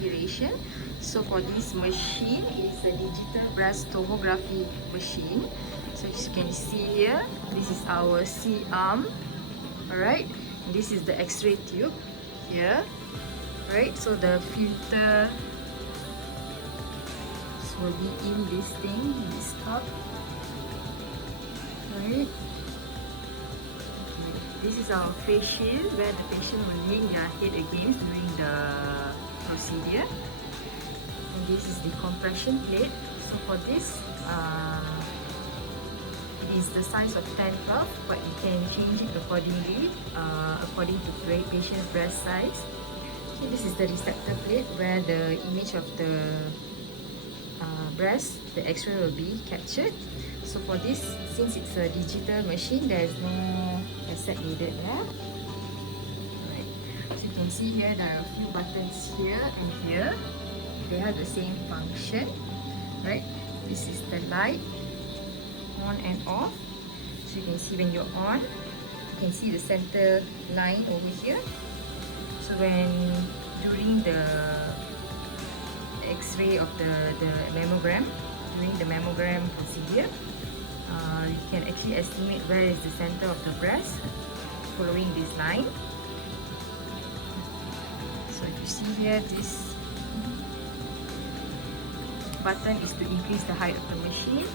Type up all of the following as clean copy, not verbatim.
aspiration. So for this machine, it's a digital breast tomography machine. So as you can see here, this is our C-arm. Alright, this is the X-ray tube here. Right, so the filter will be in this thing, this cup. Right. This is our face shield where the patient will lean their head against during the procedure. And this is the compression plate. So for this, it is the size of 10-12, but you can change it accordingly, according to the patient's breast size. Okay, this is the receptor plate where the image of the breast, the X-ray will be captured. So for this, since it's a digital machine, there is no cassette needed there. Right. So you can see here there are a few buttons here and here. They have the same function. Right. This is the light, on and off. So you can see when you're on, you can see the center line over here. So when during the X-ray of the mammogram, during the mammogram procedure, you can actually estimate where is the center of the breast following this line. So if you see here, this button is to increase the height of the machine.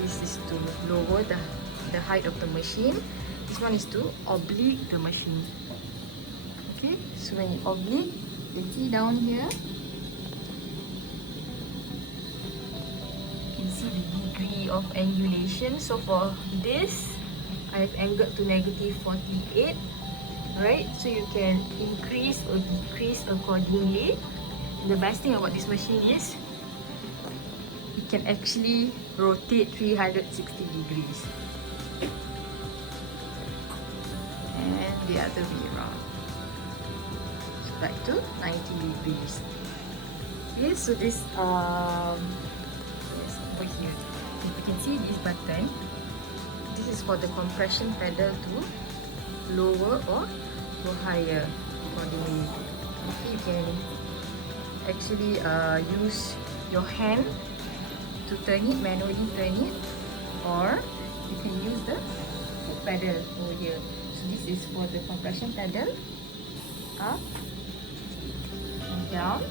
This is to lower the height of the machine. This one is to oblique the machine. Okay, so when you oblique, you see down here, see the degree of angulation. So for this, I have angled to -48, right? So you can increase or decrease accordingly. And the best thing about this machine is it can actually rotate 360 degrees. And the other way around. So back to 90 degrees. Okay, so this over here, if you can see this button, this is for the compression pedal to lower or go higher accordingly. Okay, you can actually use your hand to turn it, manually turn it, or you can use the foot pedal over here. So this is for the compression pedal, up and down.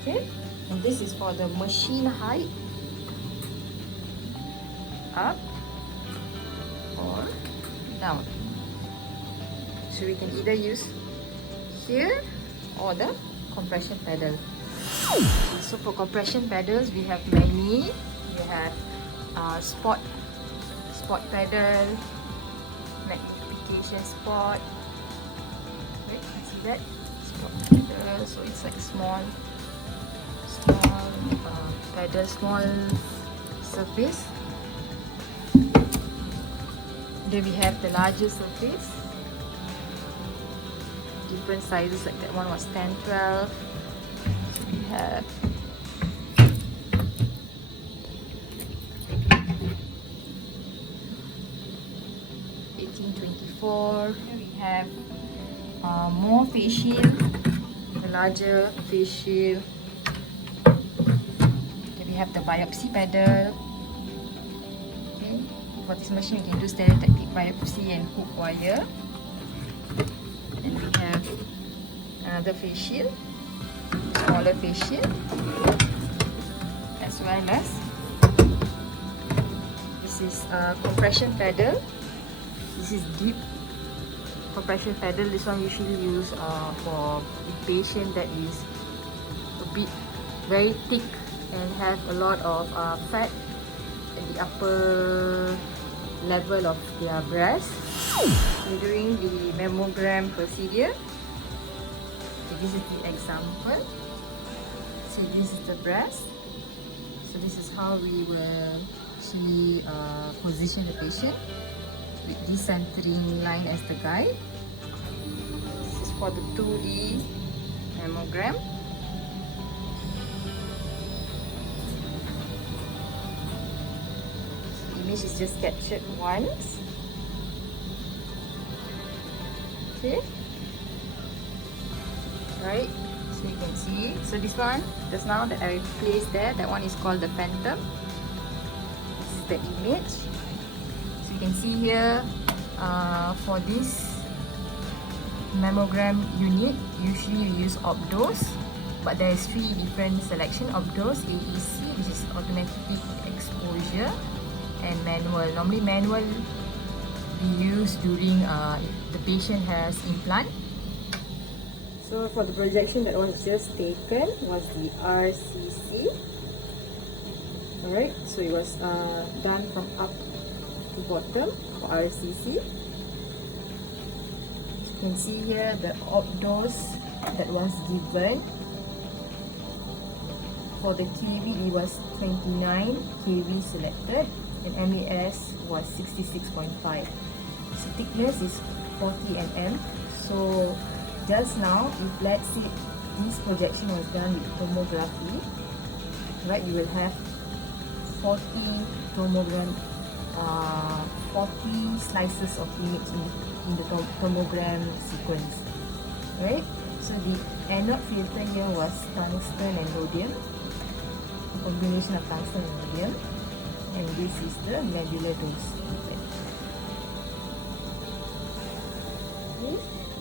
Okay. And this is for the machine height, up or down. So we can either use here or the compression pedal. So for compression pedals, we have many. We have spot pedal, magnification spot. Right, you see that? Spot pedal. So it's like small pedal, small surface. Then we have the larger surface, different sizes, like that one was 10-12. We have we have more face shield, the larger face shield. We have the biopsy pedal. Okay. For this machine, we can do stereotactic biopsy and hook wire. And we have another face shield, smaller face shield, as well as this is a compression pedal. This is deep compression pedal. This one usually used for a patient that is a bit very thick and have a lot of fat at the upper level of their breast. And during the mammogram procedure, okay, this is the example. So this is the breast. So this is how we will actually position the patient with this centering line as the guide. This is for the 2D mammogram. Image is just captured once. Okay. right? So you can see. So this one, just now that I placed there, that one is called the phantom. This is the image. So you can see here, for this mammogram unit, usually you use optos, but there is 3 different selection: optos, AEC, which is automatic exposure, and manual. Normally manual be used during if the patient has implant. So for the projection that was just taken was the RCC. Alright, so it was done from up to bottom for RCC. You can see here the optos that was given. For the kV, it was 29 kV selected, and MAS was 66.5. So thickness is 40 mm. So just now, if let's say this projection was done with tomography, right, you will have 40 tomogram, 40 slices of image in the tomogram sequence, right? So the anode filter here was tungsten and rhodium, a combination of tungsten and rhodium, and this is the nebula dose method. Okay.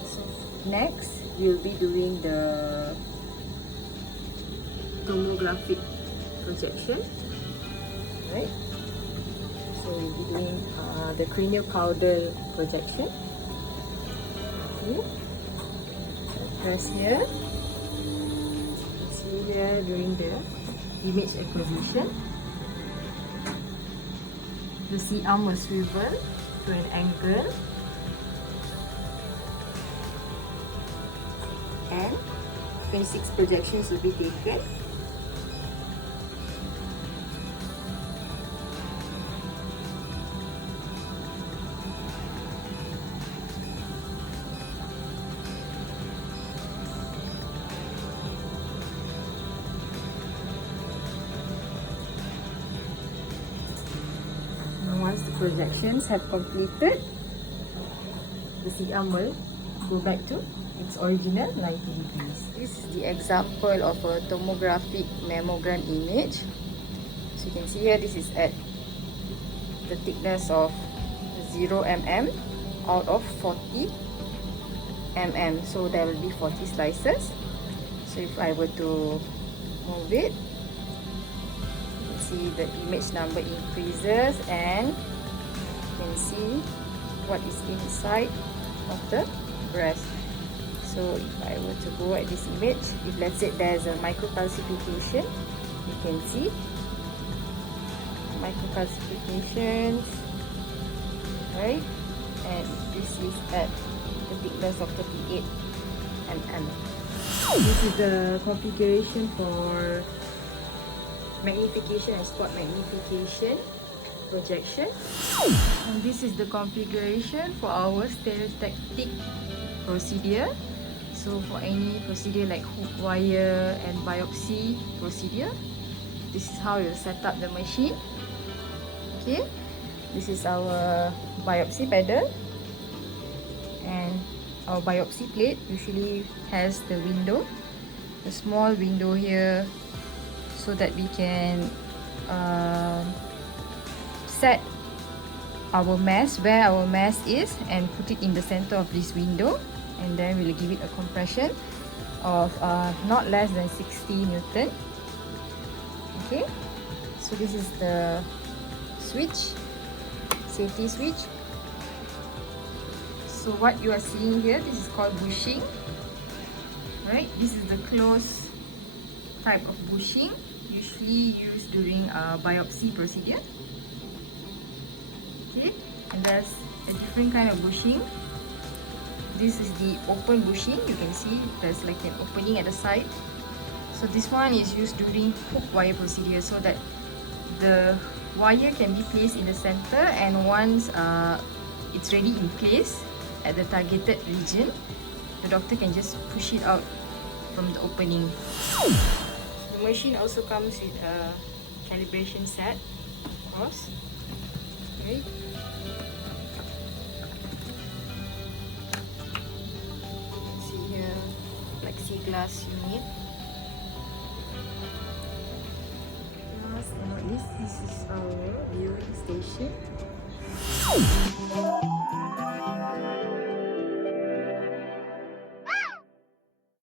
So next, we'll be doing the tomographic projection, right? So we'll be doing the cranial caudal projection. Okay. Press here. You see here during the image acquisition, the C-arm will swivel to an angle, and 26 projections will be taken. Once the projections have completed, the C-arm will go back to its original 90 degrees. This is the example of a tomographic mammogram image. So you can see here, this is at the thickness of 0 mm out of 40 mm. So there will be 40 slices. So if I were to move it, see the image number increases, and you can see what is inside of the breast. So if I were to go at this image, if let's say there's a microcalcification, you can see microcalcifications, right? And this is at the thickness of 38 mm. This is the configuration for magnification and spot magnification projection, and this is the configuration for our stereotactic procedure. So for any procedure like hook wire and biopsy procedure, this is how you set up the machine. Okay, this is our biopsy pedal, and our biopsy plate usually has the window, the small window here, so that we can set our mass, where our mass is, and put it in the center of this window, and then we'll give it a compression of not less than 60 Newton. Okay, so this is the switch, safety switch. So what you are seeing here, this is called bushing, right? This is the closed type of bushing, usually used during a biopsy procedure. Okay, and there's a different kind of bushing. This is the open bushing. You can see there's like an opening at the side. So this one is used during hook wire procedure, so that the wire can be placed in the center, and once it's ready in place at the targeted region, the doctor can just push it out from the opening. The machine also comes with a calibration set, of course. Right? See here, flexi glass unit. Last but not least, this is our viewing station.